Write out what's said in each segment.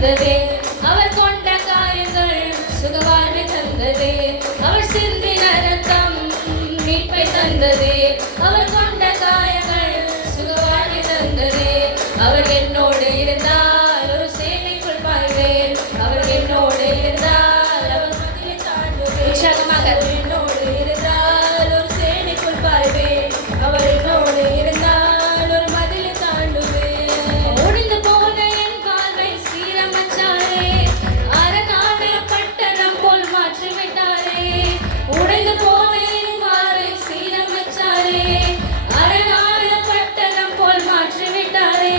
தந்ததே, அவர் கொண்ட காயங்கள் சுகவாழ்வை தந்ததே, அவர் சிந்தின ரத்தம் மீட்பை தந்ததே, அவர் கொண்ட காயங்கள் சுகவாழ்வை தந்ததே, அவர் என்னோடு இருந்தால் ஒரு சேனைக்குள் பாய்வேன், அவர் என்னோடு இருந்தால் அவர் மதிலை தாண்டுவேன். உற்சாகமாக என்னோடு இருந்தால் ஒரு சேனைக்குள் பாய்வேன், அவர் என்னோடு இருந்தால் ஒரு மதிலை தாண்டுவேன். ஒடிந்து போன என் வாழ்வை சீரமைச்சாரே, அரணான பட்டணம் போல் மாற்றிவிட்டாரே. உடைந்து போன என் வாழ்வை சீரமைச்சாரே, அரணான பட்டணம் போல் மாற்றிவிட்டாரே.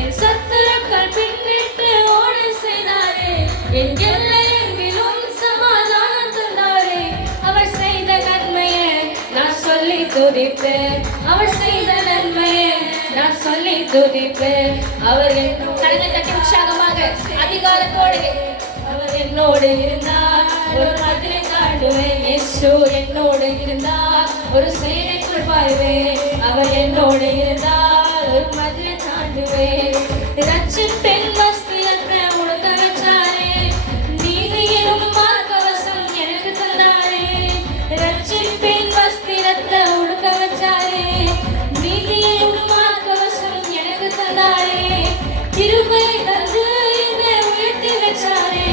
என் சத்துருக்கள் பின்னிட்டு ஓட செய்தாரே, என் எல்லையெங்கிலும் சமாதானம் தந்தாரே. அவர் செய்த நன்மையை நான் சொல்லி துதிப்பேன், அவர் செய்த நன்மையை நான் சொல்லி துதிப்பேன். அவர் கரங்களை தட்டி உற்சாகமாக அதிகாரத்தோடு அவர் என்னோடு இருந்தார் ஒரு மதிலை தாண்டுவேன். இயேசு என்னோடு இருந்தார் ஒரு சேனைக்குள் பாய்வேன், அவர் என்னோடு இருந்தால் ஒரு மதிலை தாண்டுவேன். ரட்சிப்பின் வஸ்திரத்தை உடுத்த வச்சாரே, நீதியிலும் மார்க்கவசம் எனக்கு தந்தாரே. ரட்சிப்பின் வஸ்திரத்தை உடுத்த வச்சாரே, நீதியிலும் மார்க்கவசம் எனக்கு தந்தாரே. கிருபை தந்து என்னை உயர்த்தி வச்சாரே,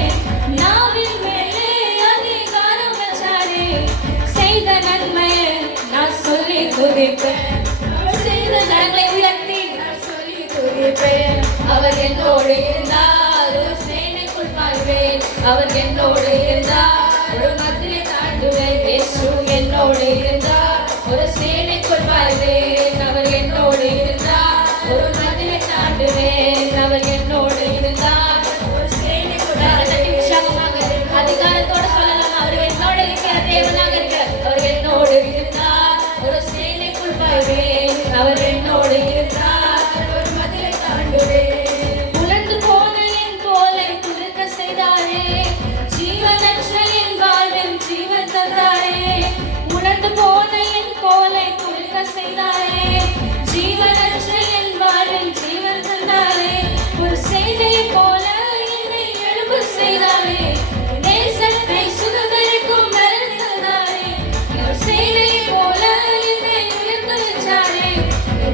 நாவின் மேலே அதிகாரம் வச்சாரே. செய்த நன்மையை நான் சொல்லி துதிப்பேன், அவர் செய்த நன்மை உயர்த்தி நான் சொல்லி துதிப்பேன். அவர் என்னோடு இருந்தால் ஒரு சேனைக்குள் பாய்வேன், அவர் என்னோடு இருந்தால் ஒரு மதிலை தாண்டுவேன். இயேசு என்னோடு இருந்தால் ஒரு சேனைக்குள் பாய்வேன், அவர் என்னோடு இருந்தால் ஒரு மதிலை தாண்டுவேன். அவர் என்னோடு இருந்தால் ஒரு சேனைக்குள் உற்சாகமாக அதிகாரத்தோடு சொல்லலாம், அவர் என்னோடு இருக்கிற தேவனாக இருக்கிறார். அவர் என்னோடு இருந்தால் ஒரு சேனைக்குள் பாய்வேன், அவர் என்னோடு இருந்தால் ஒரு மதிலை தாண்டுவேன். உலர்ந்து போன என் தோலை துளிர்க்க செய்தாரே, ஜீவனற்ற என் வாழ்வில் ஜீவன் தந்தாரே. உலர்ந்து போன என் தோலை துளிர்க்க செய்தாரே, ஜீவனற்ற என் வாழ்வில் ஜீவன் தந்தாரே. ஒரு சேனையை போல என்னை எழும்ப செய்தாரே, நேசத்தை சுதந்திரிக்கும் பலன் தந்தாரே. ஒரு சேனையை போல என்னை உயர்த்த வச்சாரே,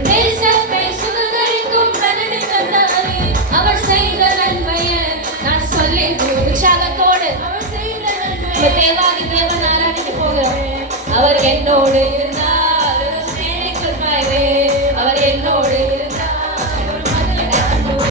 நேசத்தை சுதந்திரிக்கும் பலனை தந்தாரே. அவர் செய்த நன்மையை நான் சொல்லி உற்சாகத்தோடு அவர் செய்த நன்மை தேவாதி தேவன் ஆராதிக்க போகிறேன். அவர் என்னோடு இருந்தார்